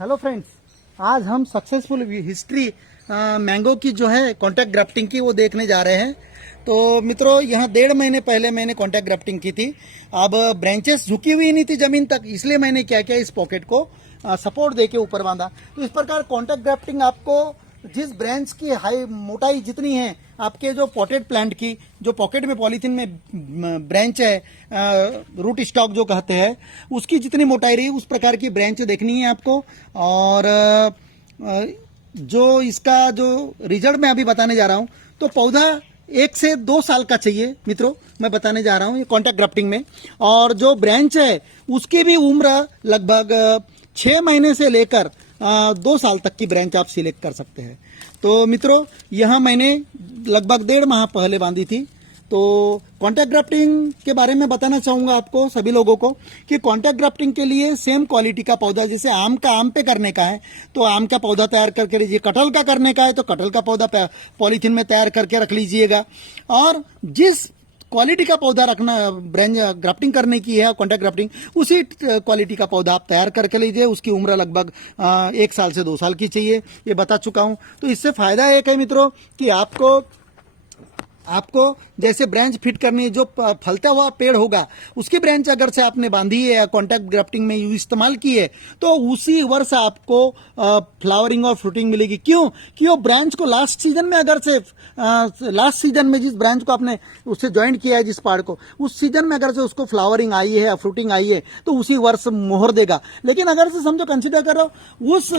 Hello friends, आज हम successful history mango की जो है कॉन्टैक्ट ग्राफ्टिंग की वो देखने जा रहे हैं। तो मित्रों, यहाँ 1.5 महीने पहले मैंने कॉन्टैक्ट ग्राफ्टिंग की थी। अब ब्रांचेस झुकी हुई नहीं थी जमीन तक, इसलिए मैंने क्या किया, इस पॉकेट को सपोर्ट देके ऊपर बांधा। तो इस प्रकार कॉन्टैक्ट ग्राफ्टिंग आपको जिस ब्रांच की हाई मोटाई जितनी है, आपके जो पॉटेड प्लांट की जो पॉकेट में पॉलीथीन में ब्रांच है, रूट स्टॉक जो कहते हैं, उसकी जितनी मोटाई रही उस प्रकार की ब्रांच देखनी है आपको। और जो इसका जो रिजल्ट मैं अभी बताने जा रहा हूं, तो पौधा 1 से 2 साल का चाहिए मित्रों, मैं बताने जा रहा हूं ये कॉन्टैक्ट ग्राफ्टिंग में। और जो ब्रांच है उसकी भी उम्र लगभग 6 महीने से लेकर 2 साल तक की ब्रांच आप सिलेक्ट कर सकते हैं। तो मित्रों, यहां मैंने लगभग 1.5 माह पहले बांधी थी। तो कॉन्टैक्ट ग्राफ्टिंग के बारे में बताना चाहूंगा आपको सभी लोगों को कि कॉन्टैक्ट ग्राफ्टिंग के लिए सेम क्वालिटी का पौधा, जैसे आम का आम पे करने का है तो आम का पौधा तैयार करके लीजिए, कटहल का करने का है तो कटहल का पौधा पॉलीथीन में तैयार करके रख लीजिएगा। और जिस क्वालिटी का पौधा रखना, ब्रांच ग्राफ्टिंग करने की है कॉन्टैक्ट ग्राफ्टिंग, उसी क्वालिटी का पौधा आप तैयार करके लीजिए। उसकी उम्र लगभग 1 साल से 2 साल की चाहिए, ये बता चुका हूं। तो इससे फायदा एक है मित्रों कि आपको जैसे ब्रांच फिट करनी है, जो फलता हुआ पेड़ होगा उसकी ब्रांच अगर से आपने बांधी है या कॉन्टैक्ट ग्राफ्टिंग में इस्तेमाल की है, तो उसी वर्ष आपको फ्लावरिंग और फ्रूटिंग मिलेगी। क्यों? कि वो ब्रांच को लास्ट सीजन में अगर से लास्ट सीजन में जिस ब्रांच को आपने उससे ज्वाइंट किया है, जिस पार्ट को, उस सीजन में अगर से उसको फ्लावरिंग आई है या फ्रूटिंग आई है, तो उसी वर्ष मोहर देगा। लेकिन अगर से समझो, कंसिडर करो, उस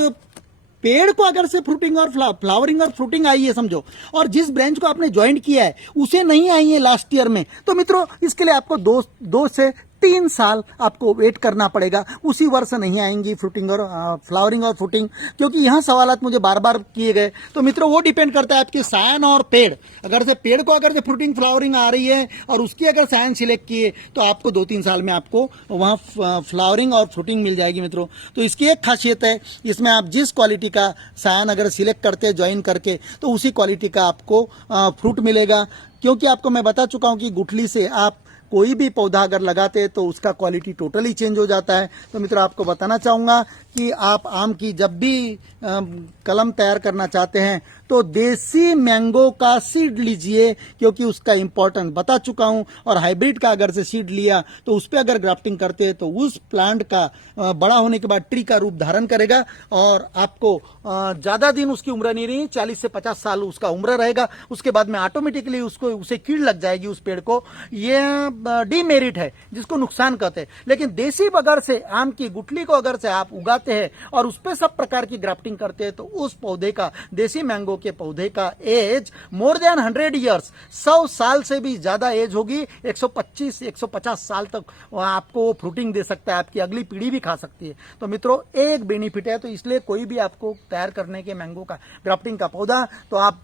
पेड़ को अगर से फ्रूटिंग और फ्लावरिंग और फ्रूटिंग आई है समझो, और जिस ब्रांच को आपने ज्वाइंट किया है उसे नहीं आई है लास्ट ईयर में, तो मित्रों इसके लिए आपको 2 से 3 साल आपको वेट करना पड़ेगा। उसी वर्ष नहीं आएंगी फ्रूटिंग और फ्लावरिंग और फ्रूटिंग। क्योंकि यहाँ सवालात मुझे बार बार किए गए, तो मित्रों वो डिपेंड करता है आपके सायन और पेड़। अगर से पेड़ को अगर से फ्रूटिंग फ्लावरिंग आ रही है और उसकी अगर सायन सिलेक्ट किए, तो आपको 2-3 साल में आपको वहाँ फ्लावरिंग और फ्रूटिंग मिल जाएगी मित्रों। तो इसकी एक खासियत है, इसमें आप जिस क्वालिटी का सायन अगर सिलेक्ट करते हैं ज्वाइन करके, तो उसी क्वालिटी का आपको फ्रूट मिलेगा। क्योंकि आपको मैं बता चुका हूँ कि गुठली से आप कोई भी पौधा अगर लगाते हैं तो उसका क्वालिटी टोटली चेंज हो जाता है। तो मित्रों, आपको बताना चाहूंगा कि आप आम की जब भी कलम तैयार करना चाहते हैं तो देसी मैंगो का सीड लीजिए, क्योंकि उसका इंपॉर्टेंट बता चुका हूं। और हाइब्रिड का अगर से सीड लिया तो उस पर अगर ग्राफ्टिंग करते हैं तो उस प्लांट का बड़ा होने के बाद ट्री का रूप धारण करेगा और आपको ज्यादा दिन उसकी उम्र नहीं रही, 40 से 50 साल उसका उम्र रहेगा। उसके बाद में ऑटोमेटिकली उसे कीड़ लग जाएगी उस पेड़ को। ये डीमेरिट है, जिसको नुकसान कहते हैं। लेकिन देसी बगड़ से आम की गुठली को अगर से आप उगाते हैं और उस पर सब प्रकार की ग्राफ्टिंग करते हैं, तो उस पौधे का, देसी मैंगो के पौधे का एज मोर देन 100 ईयर्स, 100 साल से भी ज्यादा एज होगी। 125-150 साल तक आपको वो फ्रूटिंग दे सकता है, आपकी अगली पीढ़ी भी खा सकती है। तो मित्रों, एक बेनिफिट है। तो इसलिए कोई भी आपको तैयार करने के मैंगो का ग्राफ्टिंग का पौधा, तो आप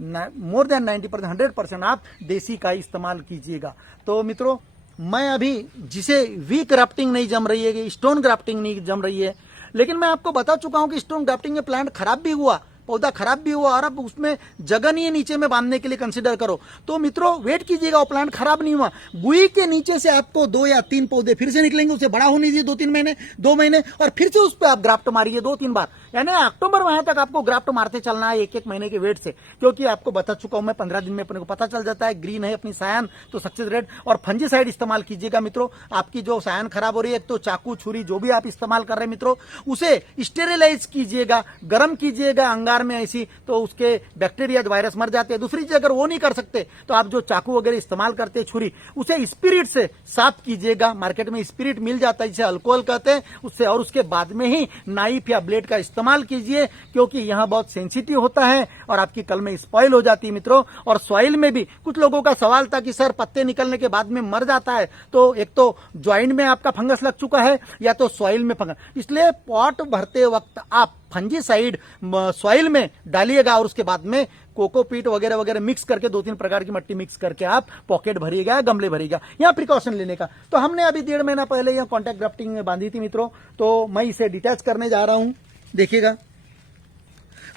मोर देन 90%, 100% आप देसी का इस्तेमाल कीजिएगा। तो मित्रों, मैं अभी जिसे वीक ग्राफ्टिंग नहीं जम रही है, कि स्टोन ग्राफ्टिंग नहीं जम रही है, लेकिन मैं आपको बता चुका हूं कि स्टोन ग्राफ्टिंग में प्लांट खराब भी हुआ, पौधा खराब भी हुआ, और अब उसमें जगह नहीं है नीचे में बांधने के लिए कंसीडर करो, तो मित्रों वेट कीजिएगा, वो प्लांट खराब नहीं हुआ। गुई के नीचे से आपको 2 या 3 पौधे फिर से निकलेंगे, उसे बड़ा होने दीजिए 2-3 महीने, 2 महीने, और फिर से उस पर आप ग्राफ्ट मारिए 2-3 बार। यानी अक्टूबर माह तक आपको ग्राफ्ट मारते चलना है 1-1 महीने के वेट से। क्योंकि आपको बता चुका हूं मैं, 15 दिन में अपने को पता चल जाता है ग्रीन है अपनी सायन, तो सक्सेस रेट। और फंजीसाइड इस्तेमाल कीजिएगा मित्रों। आपकी जो सायन खराब हो रही है, तो चाकू छुरी जो भी आप इस्तेमाल कर रहे हैं मित्रों, उसे स्टेरिलाइज कीजिएगा, गर्म कीजिएगा अंगार में ऐसी, तो उसके बैक्टीरिया वायरस मर जाते हैं। दूसरी चीज, अगर वो नहीं कर सकते तो आप जो चाकू वगैरह इस्तेमाल करते हैं, छुरी, उसे स्पिरिट से साफ कीजिएगा। मार्केट में स्पिरिट मिल जाता है, जिसे अल्कोहल कहते हैं, उससे। और उसके बाद में ही नाइफ या ब्लेड का इस्तेमाल कीजिए, क्योंकि यहां बहुत सेंसिटिव होता है और आपकी कलमें स्पॉइल हो जाती है मित्रों। और सॉइल में भी कुछ लोगों का सवाल था कि सर पत्ते निकलने के बाद में मर जाता है, तो एक तो ज्वाइंट में आपका फंगस लग चुका है या तो सॉइल में फंगस, इसलिए पॉट भरते वक्त आप फंजीसाइड सॉइल में डालिएगा और उसके बाद में कोकोपीट वगैरह वगैरह मिक्स करके, 2-3 प्रकार की मट्टी मिक्स करके आप पॉकेट भरिएगा, गमले भरिएगा। यहाँ प्रिकॉशन लेने का, तो हमने अभी 1.5 महीना पहले यहाँ कॉन्टैक्ट ग्राफ्टिंग में बांधी थी मित्रों, तो मैं इसे डिटैच करने जा रहा हूं, देखिएगा।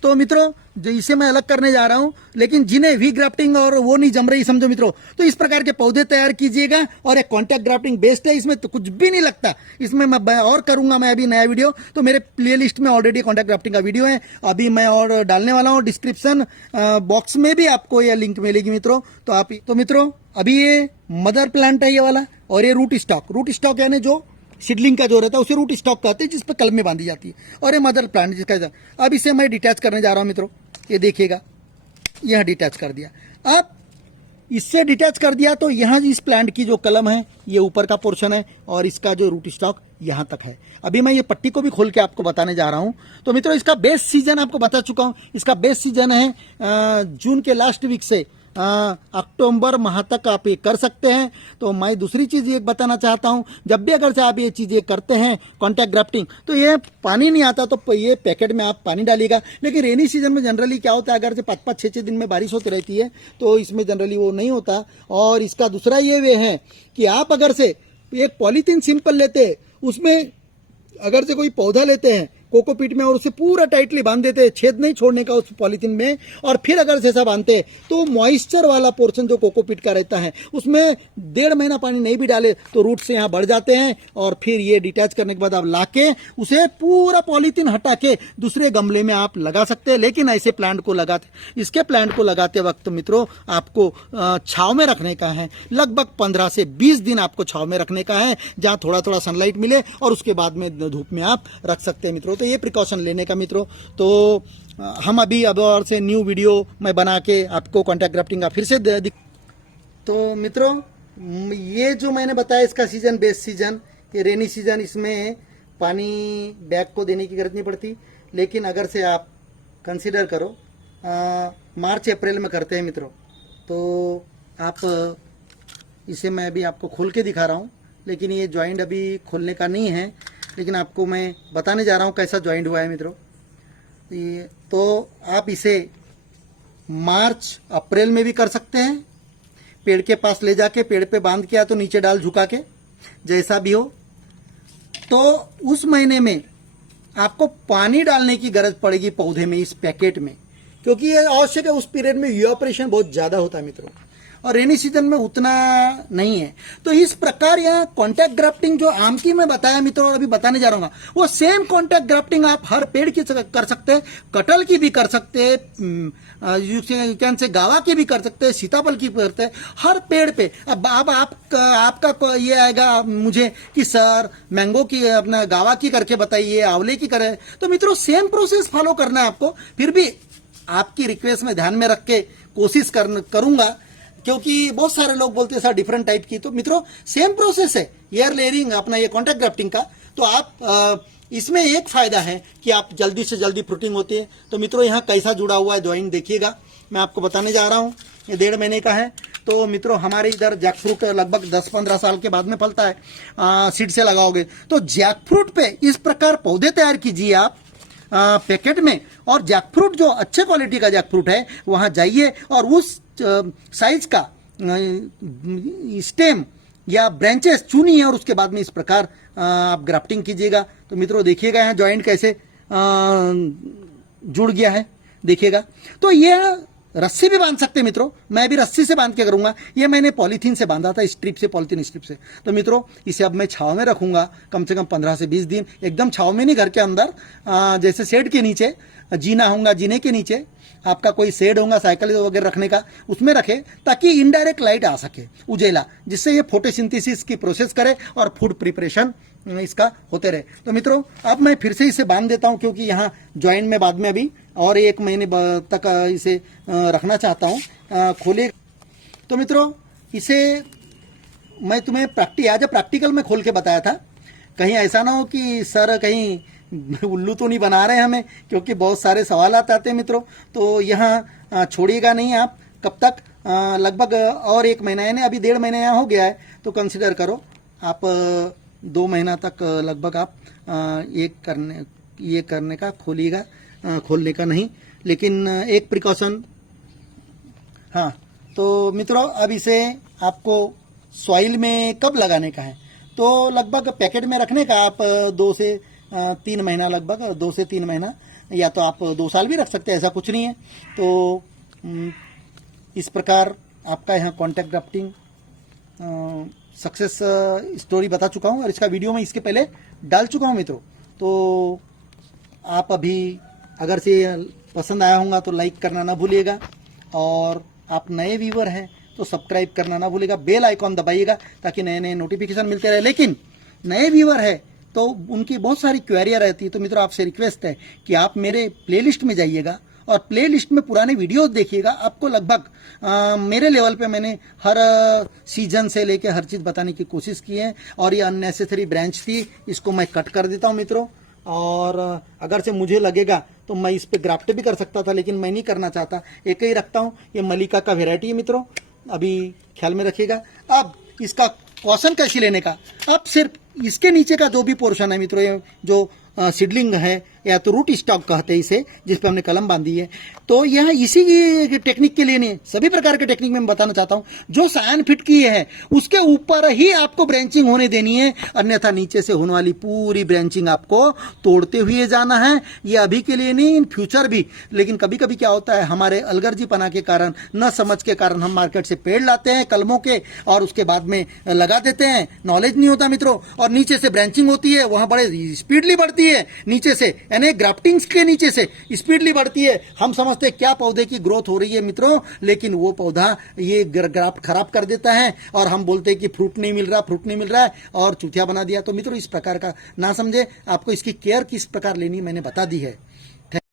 तो मित्रों जो इसे मैं अलग करने जा रहा हूं, लेकिन जिन्हें वी ग्राफ्टिंग और वो नहीं जम रही समझो मित्रों, तो इस प्रकार के पौधे तैयार कीजिएगा। और एक कॉन्टैक्ट ग्राफ्टिंग बेस्ट है, इसमें तो कुछ भी नहीं लगता। इसमें मैं और करूंगा, मैं अभी नया वीडियो, तो मेरे प्ले लिस्ट में ऑलरेडी कॉन्टैक्ट ग्राफ्टिंग का वीडियो है, अभी मैं और डालने वाला हूं। डिस्क्रिप्शन बॉक्स में भी आपको यह लिंक मिलेगी मित्रों। तो मित्रों अभी ये मदर प्लांट है ये वाला, और ये रूट स्टॉक यानी जो सीडलिंग का जो रहता है उसे रूट स्टॉक कहते हैं, जिस पर कलम में बांधी जाती है, और ये मदर प्लांट जिसका। अब इसे मैं डिटैच करने जा रहा हूं मित्रों, ये देखिएगा, यह डिटैच कर दिया। अब इससे डिटैच कर दिया तो यहाँ इस प्लांट की जो कलम है ये ऊपर का पोर्शन है, और इसका जो रूट स्टॉक यहाँ तक है। अभी मैं ये पट्टी को भी खोल के आपको बताने जा रहा हूँ। तो मित्रों इसका बेस्ट सीजन आपको बता चुका हूँ, इसका बेस्ट सीजन है जून के लास्ट वीक से अक्टूबर माह तक आप ये कर सकते हैं। तो मैं दूसरी चीज ये बताना चाहता हूं, जब भी अगर से आप ये चीजें करते हैं कॉन्टैक्ट ग्राफ्टिंग, तो ये पानी नहीं आता तो ये पैकेट में आप पानी डालिएगा। लेकिन रेनी सीजन में जनरली क्या होता है, अगर से 5-5, 6-6 दिन में बारिश होती रहती है तो इसमें जनरली वो नहीं होता। और इसका दूसरा ये वे है कि आप अगर से एक पॉलीथीन सिंपल लेते हैं, उसमें अगर से कोई पौधा लेते हैं कोकोपीट में और उसे पूरा टाइटली बांध देते हैं, छेद नहीं छोड़ने का उस पॉलीथीन में, और फिर अगर से ऐसा बांधते हैं तो मॉइस्चर वाला पोर्शन जो कोकोपीट का रहता है उसमें 1.5 महीना पानी नहीं भी डाले तो रूट से यहाँ बढ़ जाते हैं। और फिर ये डिटैच करने के बाद आप लाके उसे पूरा पॉलीथीन हटा के दूसरे गमले में आप लगा सकते हैं। लेकिन ऐसे प्लांट को लगाते वक्त मित्रों आपको छाव में रखने का है, लगभग 15 से 20 दिन आपको छाव में रखने का है, जहाँ थोड़ा थोड़ा सनलाइट मिले, और उसके बाद में धूप में आप रख सकते हैं मित्रों। तो ये प्रिकॉशन लेने का मित्रों। तो हम अभी अब और से न्यू वीडियो मैं बना के आपको कॉन्टैक्ट ग्राफ्टिंग का फिर से तो मित्रों ये जो मैंने बताया इसका सीजन बेस्ट सीजन, ये रेनी सीजन, इसमें पानी बैग को देने की जरूरत नहीं पड़ती। लेकिन अगर से आप कंसीडर करो मार्च अप्रैल में करते हैं मित्रों, तो आप इसे मैं अभी आपको खोल के दिखा रहा हूँ, लेकिन ये जॉइंट अभी खोलने का नहीं है, लेकिन आपको मैं बताने जा रहा हूँ कैसा जॉइंट हुआ है मित्रों। तो आप इसे मार्च अप्रैल में भी कर सकते हैं, पेड़ के पास ले जाके पेड़ पे बांध के या तो नीचे डाल झुका के, जैसा भी हो। तो उस महीने में आपको पानी डालने की गरज पड़ेगी पौधे में, इस पैकेट में, क्योंकि ये आवश्यक है। उस पीरियड में इवेपोरेशन बहुत ज्यादा होता है मित्रों, और रेनी सीजन में उतना नहीं है। तो इस प्रकार यहाँ कॉन्टैक्ट ग्राफ्टिंग जो आम की मैं बताया मित्रों और अभी बताने जा रहा हूँ, वो सेम कॉन्टैक्ट ग्राफ्टिंग आप हर पेड़ की कर सकते हैं, कटहल की भी कर सकते हैं, से गावा की भी कर सकते हैं, सीताफल की भी करते हैं, हर पेड़ पे। अब आपका ये आएगा मुझे कि सर मैंगो की, अपना गावा की करके बताइए, आंवले की करें। तो मित्रों सेम प्रोसेस फॉलो करना है आपको। फिर भी आपकी रिक्वेस्ट में ध्यान में रख के कोशिश करूंगा, क्योंकि बहुत सारे लोग बोलते हैं सर डिफरेंट टाइप की। तो मित्रों सेम प्रोसेस है एयर लेयरिंग अपना ये कॉन्टैक्ट ग्राफ्टिंग का। तो आप इसमें एक फायदा है कि आप जल्दी से जल्दी फ्रूटिंग होती है। तो मित्रों यहाँ कैसा जुड़ा हुआ है जॉइंट देखिएगा, मैं आपको बताने जा रहा हूँ। ये 1.5 महीने का है। तो मित्रों हमारे इधर जैकफ्रूट लगभग 10-15 साल के बाद में फलता है, सीड से लगाओगे तो। जैकफ्रूट पे इस प्रकार पौधे तैयार कीजिए आप पैकेट में, और जैकफ्रूट जो अच्छे क्वालिटी का जैकफ्रूट है वहां जाइए और उस साइज का स्टेम या ब्रांचेस चुनिए, और उसके बाद में इस प्रकार आप ग्राफ्टिंग कीजिएगा। तो मित्रों देखिएगा यहाँ जॉइंट कैसे जुड़ गया है, देखिएगा। तो यह रस्सी भी बांध सकते हैं मित्रों, मैं भी रस्सी से बांध के करूंगा। ये मैंने पॉलीथीन से बांधा था, स्ट्रिप से, पॉलीथीन स्ट्रिप से। तो मित्रों इसे अब मैं छाव में रखूंगा कम से कम 15 से 20 दिन, एकदम छाव में नहीं, घर के अंदर, जैसे शेड के नीचे जीना होगा, जीने के नीचे आपका कोई शेड होगा साइकिल वगैरह रखने का, उसमें रखे, ताकि इनडायरेक्ट लाइट आ सके, उजेला, जिससे ये फोटोसिंथेसिस की प्रोसेस करे और फूड प्रिपरेशन इसका होते रहे। तो मित्रों अब मैं फिर से इसे बांध देता हूं, क्योंकि यहाँ ज्वाइंट में बाद में अभी और 1 महीने तक इसे रखना चाहता हूं खोले। तो मित्रों इसे मैं तुम्हें प्रैक्टिकल में खोल के बताया था, कहीं ऐसा ना हो कि सर कहीं उल्लू तो नहीं बना रहे हमें, क्योंकि बहुत सारे सवाल आते हैं मित्रों। तो यहाँ छोड़िएगा नहीं आप, कब तक, लगभग और 1 महीना, यानी अभी 1.5 महीने यहाँ हो गया है। तो कंसिडर करो आप 2 महीना तक लगभग आप ये करने का खोलिएगा, खोलने का नहीं, लेकिन एक प्रिकॉशन। हाँ तो मित्रों अब इसे आपको सॉइल में कब लगाने का है, तो लगभग पैकेट में रखने का आप 2 से 3 महीना लगभग, 2 से 3 महीना, या तो आप 2 साल भी रख सकते हैं, ऐसा कुछ नहीं है। तो इस प्रकार आपका यहाँ कॉन्टैक्ट ग्राफ्टिंग सक्सेस स्टोरी बता चुका हूँ, और इसका वीडियो मैं इसके पहले डाल चुका हूँ मित्रों। तो आप अभी अगर से पसंद आया होगा तो लाइक करना ना भूलिएगा, और आप नए व्यूवर हैं तो सब्सक्राइब करना ना भूलिएगा, बेल आइकॉन दबाइएगा ताकि नए नए नोटिफिकेशन मिलते रहे। लेकिन नए व्यूवर है तो उनकी बहुत सारी क्वेरियाँ रहती है, तो मित्रों आपसे रिक्वेस्ट है कि आप मेरे प्लेलिस्ट में जाइएगा और प्लेलिस्ट में पुराने वीडियोस देखिएगा। आपको लगभग मेरे लेवल पे मैंने हर सीजन से लेके हर चीज़ बताने की कोशिश की है, और ये अननेसेसरी ब्रांच थी, इसको मैं कट कर देता हूँ मित्रों। और अगर से मुझे लगेगा तो मैं इस पे ग्राफ्ट भी कर सकता था, लेकिन मैं नहीं करना चाहता, एक ही रखता हूँ। ये मलिका का वेराइटी है मित्रों, अभी ख्याल में रखिएगा। अब इसका कॉशन कैसे लेने का, अब सिर्फ इसके नीचे का जो भी पोर्शन है मित्रों, ये जो सीडलिंग है या तो रूट स्टॉक कहते हैं इसे, जिस पे हमने कलम बांधी है, तो यह इसी की टेक्निक के लिए नहीं, सभी प्रकार के टेक्निक में मैं बताना चाहता हूं। जो सायन फिट की है उसके ऊपर ही आपको ब्रांचिंग होने देनी है, अन्यथा नीचे से होने वाली पूरी ब्रांचिंग आपको तोड़ते हुए जाना है। ये अभी के लिए नहीं, इन फ्यूचर भी। लेकिन कभी कभी क्या होता है, हमारे अलगर्जीपना के कारण, न समझ के कारण हम मार्केट से पेड़ लाते हैं कलमों के और उसके बाद में लगा देते हैं, नॉलेज नहीं होता मित्रों, और नीचे से ब्रांचिंग होती है, वहां बड़े स्पीडली बढ़ती है नीचे से, यानी ग्राफ्टिंग्स के नीचे से स्पीडली बढ़ती है। हम समझते हैं क्या पौधे की ग्रोथ हो रही है मित्रों, लेकिन वो पौधा ये ग्राफ्ट खराब कर देता है, और हम बोलते हैं कि फ्रूट नहीं मिल रहा, फ्रूट नहीं मिल रहा है, और चूतिया बना दिया। तो मित्रों इस प्रकार का ना समझे, आपको इसकी केयर किस प्रकार लेनी मैंने बता दी है।